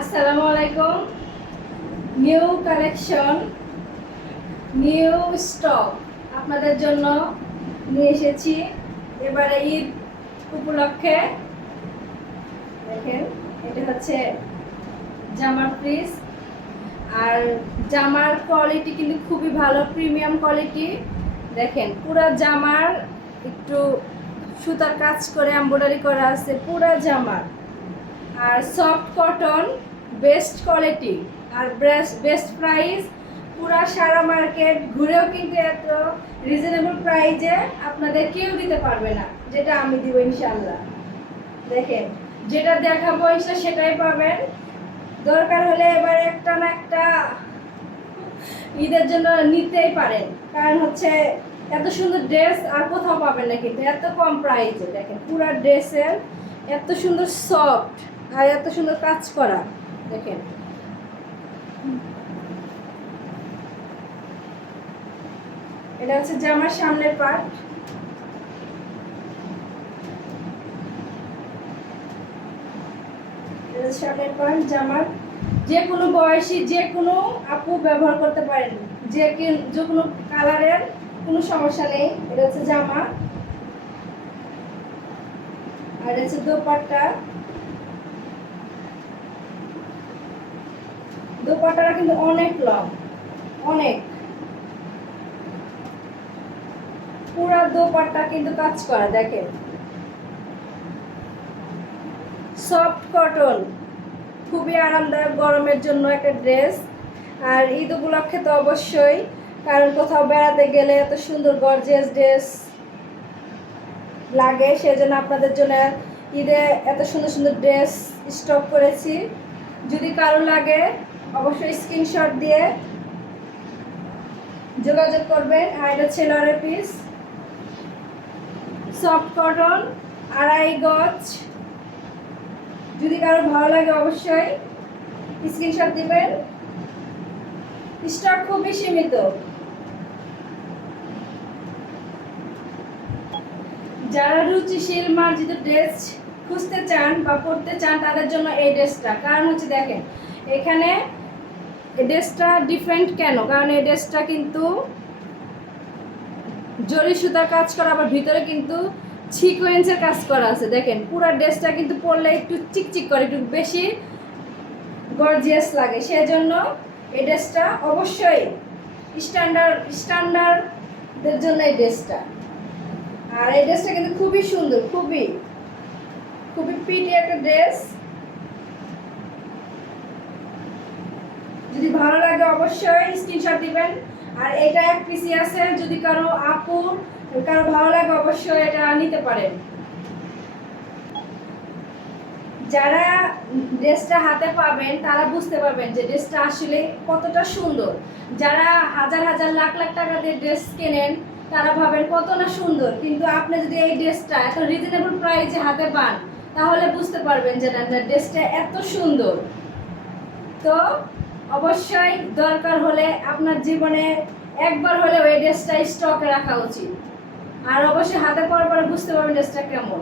আসসালামু আলাইকুম। New collection new stock আপনাদের জন্য নিয়ে এসেছি। এবারে ঈদ উপলক্ষে দেখেন, এটা হচ্ছে জামার পিস আর জামার কোয়ালিটি কিন্তু খুবই ভালো প্রিমিয়াম কোয়ালিটি দেখেন, পুরো জামার একটু সুতার কাজ করে এমব্রয়ডারি করা আছে, পুরো জামার। আর সফট কটন বেস্ট কোয়ালিটি আর বেস্ট প্রাইস পুরা সারা মার্কেট ঘুরেও কিন্তু এত রিজনেবল প্রাইজে আপনাদের কেউ দিতে পারবে না, যেটা আমি দিব ইনশাল্লাহ দেখেন, যেটা দেখাবো ইনশাল্লাহ সেটাই পাবেন। দরকার হলে এবার একটা না একটা ঈদের জন্য নিতেই পারেন। কারণ হচ্ছে এত সুন্দর ড্রেস আর কোথাও পাবেন না কিন্তু, এত কম প্রাইসে দেখেন, পুরা ড্রেসের এত সুন্দর সফট আর এত সুন্দর কাজ করা। দেখেন। এটা হচ্ছে জামার সামনের পার্ট সামনের পার্ট জামার। যে কোনো বয়সী, যে কোনো আপু ব্যবহার করতে পারেন। যে যে কোনো কালারের কোনো সমস্যা নেই। এটা হচ্ছে জামা। আর এটা হচ্ছে দোপাট্টা। দোপাট্টাটা কিন্তু অনেক লং, অনেক। পুরা দোপাট্টা কিন্তু কাজ করা, দেখেন। সফট কটন খুবই আরামদায়ক গরমের জন্য একটা ড্রেস আর ঈদ উপলক্ষে তো অবশ্যই, কারণ কোথাও বেড়াতে গেলে এত সুন্দর গর্জিয়াস ড্রেস লাগে, সেজন্য আপনাদের জন্য ঈদে এত সুন্দর সুন্দর ড্রেস স্টক করেছি। যদি কারও লাগে অবশ্যই স্ক্রিনশট দিয়ে যোগাযোগ করবেন। আর এটা পিস সফট কটন আড়াই গজ। যদি কারও ভালো লাগে অবশ্যই স্ক্রিনশট দিবেন। স্টক খুবই সীমিত। যারা রুচিশীল মার্জিত ড্রেস খুঁজতে চান বা পরতে চান, তাদের জন্য এই ড্রেসটা। কারণ হচ্ছে দেখেন, এখানে ড্রেসটা ডিফারেন্ট কেন? কারণ এই ড্রেসটা কিন্তু জরি সুতার কাজ করা, আবার ভিতরে কিন্তু সিকোয়েন্সের কাজ করা আছে। দেখেন, পুরো ড্রেসটা কিন্তু পরলে একটু চিকচিক করে, একটু বেশি গর্জিয়াস লাগে। সেজন্য এই ড্রেসটা অবশ্যই স্ট্যান্ডার্ড স্ট্যান্ডার্ডদের জন্য এই ড্রেসটা। আর এই ড্রেসটা কিন্তু খুবই সুন্দর, খুবই খুবই পিটি একটা ড্রেস। যদি ভালো লাগে অবশ্যই স্ক্রিনশট দিবেন। আর এটা এক পিসি আছে, যদি কারও আপু, কারও ভালো লাগে অবশ্যই এটা নিতে পারেন। যারা ড্রেসটা হাতে পাবেন, তারা বুঝতে পারবেন যে ড্রেসটা আসলে কতটা সুন্দর। যারা হাজার হাজার লাখ লাখ টাকা দিয়ে ড্রেস কেনেন, তারা ভাবেন কত না সুন্দর। কিন্তু আপনি যদি এই ড্রেসটা এত রিজনেবল প্রাইসে হাতে পান, তাহলে বুঝতে পারবেন যে না, ড্রেসটা এত সুন্দর। তো অবশ্যই দরকার হলে আপনার জীবনে একবার হলেও এই ড্রেসটা স্টকে রাখা উচিত। আর অবশ্যই হাতে পরে পরে বুঝতে পারবেন ড্রেসটা কেমন।